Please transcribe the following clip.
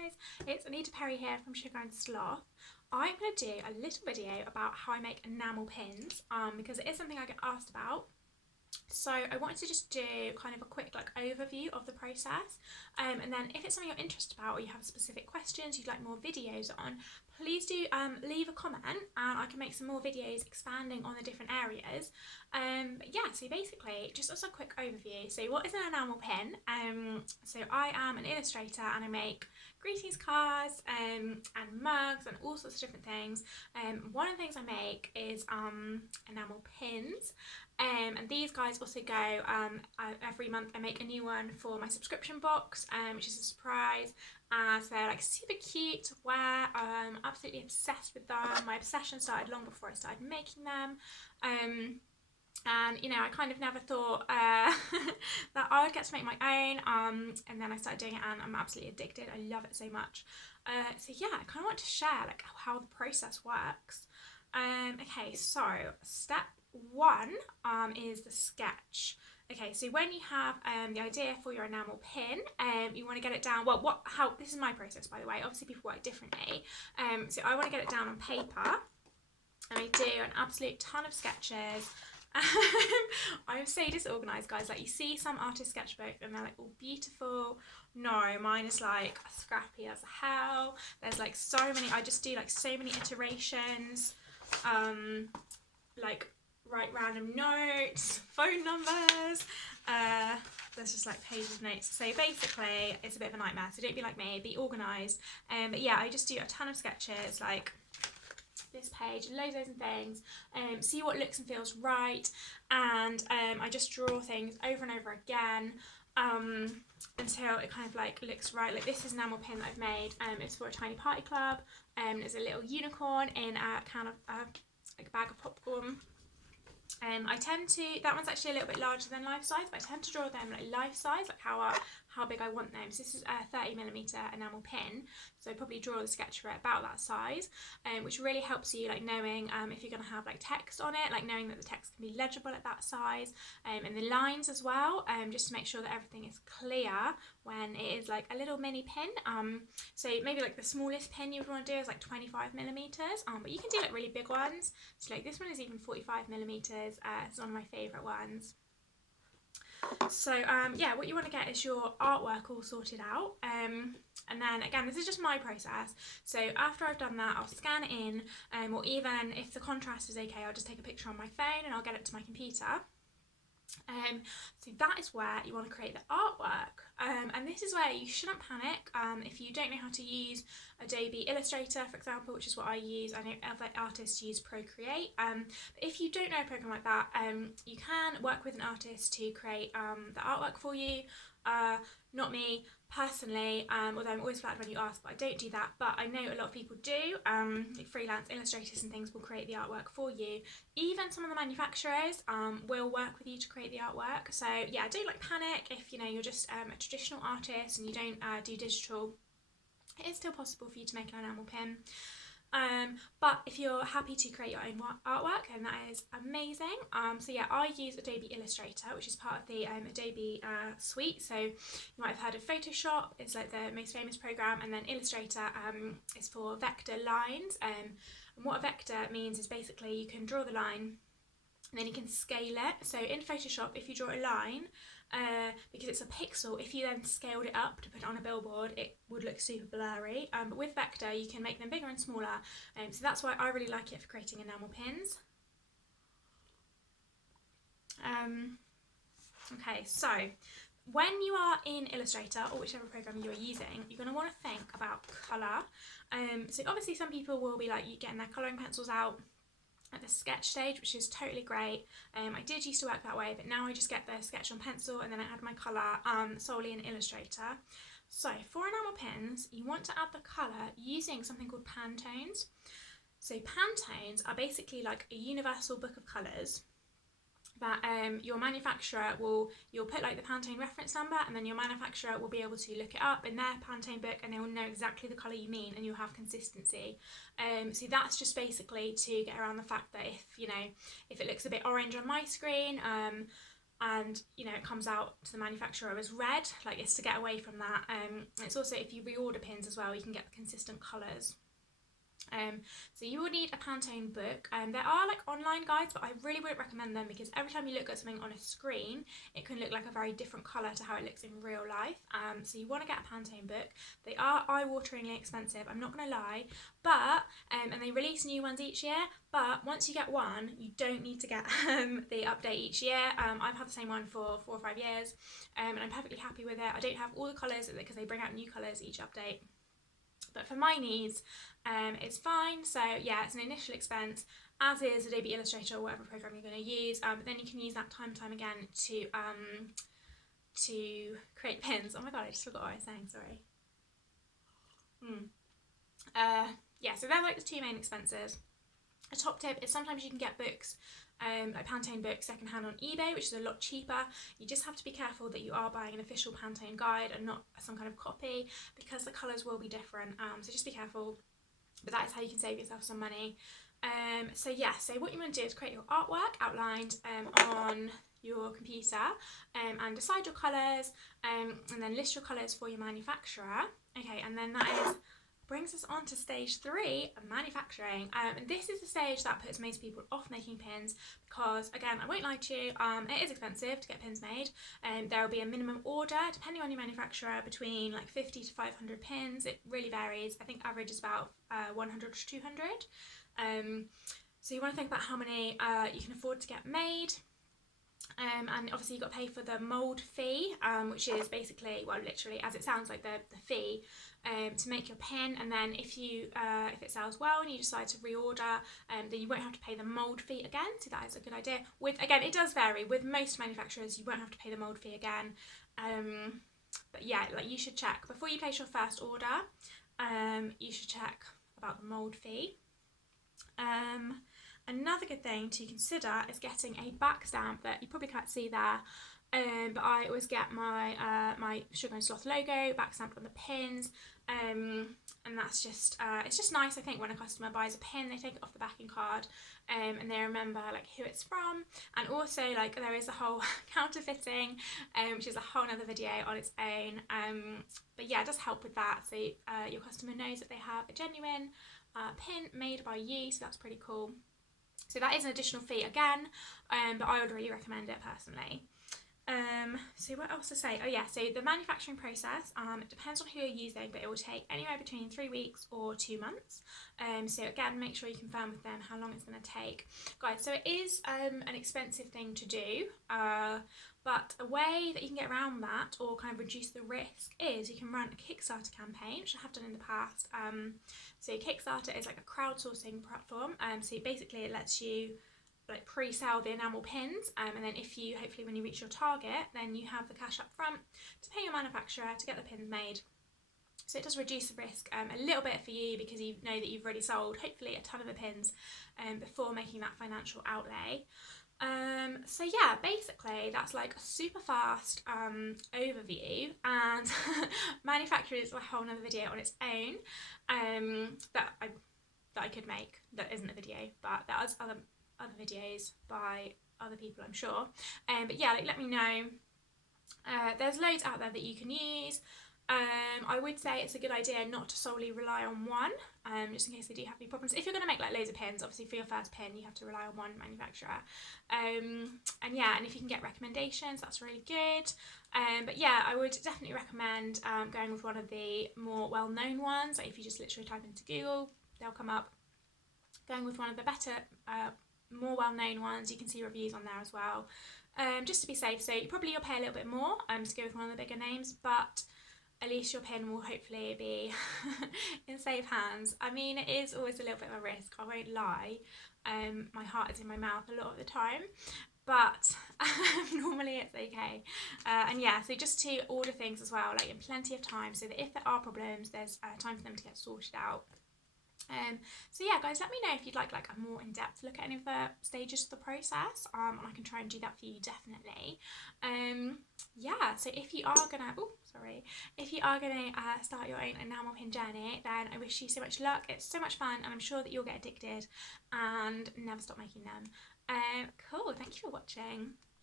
guys, it's Anita Perry here from Sugar and Sloth. I'm going to do a little video about how I make enamel pins because it is something I get asked about. So I wanted to just do kind of a quick overview of the process, and then if it's something you're interested about or you have specific questions you'd like more videos on, please do leave a comment and I can make some more videos expanding on the different areas. But yeah, so basically just as a quick overview, so what is an enamel pin? So I am an illustrator and I make greetings cards and mugs and all sorts of different things. One of the things I make is enamel pins. And these guys also go every month. I make a new one for my subscription box, which is a surprise, as they're super cute to wear. I'm absolutely obsessed with them. My obsession started long before I started making them. And you know, I kind of never thought that I would get to make my own, and then I started doing it and I'm absolutely addicted. I love it so much. So yeah, I kind of want to share how the process works. Okay, so step one is the sketch. Okay, so when you have the idea for your enamel pin, you want to get it down. Well, this is my process, by the way. Obviously, people work differently. So I want to get it down on paper, and I do an absolute ton of sketches. I'm so disorganized, guys. You see some artist sketchbook and they're all beautiful. No, mine is scrappy as hell. There's so many. I just do so many iterations. Write random notes, phone numbers. There's just pages of notes. So basically, it's a bit of a nightmare. So don't be like me. Be organised. But yeah, I just do a ton of sketches, this page, loads of things. See what looks and feels right, and I just draw things over and over again until it kind of looks right. This is an enamel pin that I've made. It's for a tiny party club. There's a little unicorn in a can of a bag of popcorn. I tend to, that one's actually a little bit larger than life size, but I tend to draw them life size, how big I want them. So this is a 30mm enamel pin, so I probably draw the sketch for it about that size, which really helps you knowing if you're going to have text on it, knowing that the text can be legible at that size, and the lines as well, just to make sure that everything is clear when it is a little mini pin. So maybe the smallest pin you would want to do is 25mm, but you can do really big ones. So this one is even 45mm. It's one of my favourite ones. So yeah, what you want to get is your artwork all sorted out, and then again, this is just my process. So after I've done that, I'll scan it in, or even if the contrast is okay, I'll just take a picture on my phone and I'll get it to my computer. So that is where you want to create the artwork, and this is where you shouldn't panic if you don't know how to use Adobe Illustrator, for example, which is what I use. I know other artists use Procreate, but if you don't know a program like that, you can work with an artist to create the artwork for you. Not me personally, although I'm always flattered when you ask, but I don't do that. But I know a lot of people do. Freelance illustrators and things will create the artwork for you. Even some of the manufacturers will work with you to create the artwork. So yeah, don't panic if you're just a traditional artist and you don't do digital. It is still possible for you to make an enamel pin. But if you're happy to create your own artwork, then that is amazing. So yeah, I use Adobe Illustrator, which is part of the Adobe suite. So you might have heard of Photoshop, it's the most famous program, and then Illustrator is for vector lines. And what a vector means is basically you can draw the line and then you can scale it. So in Photoshop, if you draw a line, because it's a pixel, if you then scaled it up to put it on a billboard, it would look super blurry. But with vector, you can make them bigger and smaller. So that's why I really like it for creating enamel pins. Okay, so when you are in Illustrator or whichever program you are using, you're going to want to think about colour. So obviously some people will be getting their colouring pencils out at the sketch stage, which is totally great. I did used to work that way, but now I just get the sketch on pencil and then I add my colour solely in Illustrator. So for enamel pins, you want to add the colour using something called Pantones. So Pantones are basically a universal book of colours that your manufacturer you'll put the Pantone reference number, and then your manufacturer will be able to look it up in their Pantone book and they will know exactly the colour you mean, and you'll have consistency. So that's just basically to get around the fact that if it looks a bit orange on my screen, and you know it comes out to the manufacturer as red, like it's to get away from that. It's also, if you reorder pins as well, you can get the consistent colours. So you will need a Pantone book. There are like online guides, but I really wouldn't recommend them because every time you look at something on a screen, it can look like a very different colour to how it looks in real life. So you want to get a Pantone book. They are eye-wateringly expensive, I'm not going to lie, but and they release new ones each year. But once you get one, you don't need to get the update each year. I've had the same one for 4 or 5 years, and I'm perfectly happy with it. I don't have all the colours because they bring out new colours each update. But for my needs, it's fine. So yeah, it's an initial expense, as is Adobe Illustrator or whatever program you're going to use. But then you can use that time and time again to create pins. Oh my god, I just forgot what I was saying. Sorry. Yeah, so they're like the 2 main expenses. A top tip is sometimes you can get books, like Pantone books secondhand on eBay, which is a lot cheaper. You just have to be careful that you are buying an official Pantone guide and not some kind of copy, because the colours will be different, so just be careful. But that is how you can save yourself some money. So yeah, so what you want to do is create your artwork outlined on your computer, and decide your colours, and then list your colours for your manufacturer. Okay, and then that brings us on to stage 3, manufacturing. And this is the stage that puts most people off making pins because, again, I won't lie to you, it is expensive to get pins made. There will be a minimum order, depending on your manufacturer, between like 50 to 500 pins. It really varies. I think average is about 100 to 200. So you want to think about how many you can afford to get made. And obviously you've got to pay for the mould fee, which is basically, well, literally as it sounds like, the fee to make your pin. And then if it sells well and you decide to reorder, then you won't have to pay the mould fee again. So that is a good idea. Again, it does vary. With most manufacturers, you won't have to pay the mould fee again. But yeah, like, you should check before you place your first order. You should check about the mould fee. Another good thing to consider is getting a back stamp that you probably can't see there, but I always get my Sugar and Sloth logo back stamped on the pins, and that's just it's just nice. I think when a customer buys a pin, they take it off the backing card, and they remember like who it's from. And also, like, there is a whole counterfeiting, which is a whole other video on its own, but yeah, it does help with that, so your customer knows that they have a genuine pin made by you, so that's pretty cool. So that is an additional fee again, but I would really recommend it personally. So what else to say? Oh yeah, so the manufacturing process, it depends on who you're using, but it will take anywhere between 3 weeks or 2 months. So again, make sure you confirm with them how long it's going to take. Guys, so it is an expensive thing to do, but a way that you can get around that or kind of reduce the risk is you can run a Kickstarter campaign, which I have done in the past. So Kickstarter is like a crowdsourcing platform. So basically it lets you like pre-sell the enamel pins, and then if you, hopefully when you reach your target, then you have the cash up front to pay your manufacturer to get the pins made. So it does reduce the risk a little bit for you, because you know that you've already sold hopefully a ton of the pins before making that financial outlay. So yeah, basically that's like a super fast overview, and manufacturing is a whole nother video on its own that I could make. That isn't a video, but there are other videos by other people, I'm sure. But yeah, like, let me know. There's loads out there that you can use. I would say it's a good idea not to solely rely on one, just in case they do have any problems. If you're going to make like loads of pins, obviously for your first pin you have to rely on one manufacturer. And yeah, and if you can get recommendations, that's really good. But yeah, I would definitely recommend going with one of the more well-known ones. Like, if you just literally type into Google, they'll come up. Going with one of the better, more well-known ones, you can see reviews on there as well, just to be safe. So you'll pay a little bit more to go with one of the bigger names, but at least your pin will hopefully be in safe hands. I mean, it is always a little bit of a risk, I won't lie. My heart is in my mouth a lot of the time, but normally it's okay. And yeah, so just to order things as well, like in plenty of time, so that if there are problems, there's time for them to get sorted out. So yeah, guys, let me know if you'd like a more in-depth look at any of the stages of the process, and I can try and do that for you, definitely. Yeah, so if you are gonna start your own enamel pin journey, then I wish you so much luck. It's so much fun, and I'm sure that you'll get addicted and never stop making them. Cool, thank you for watching.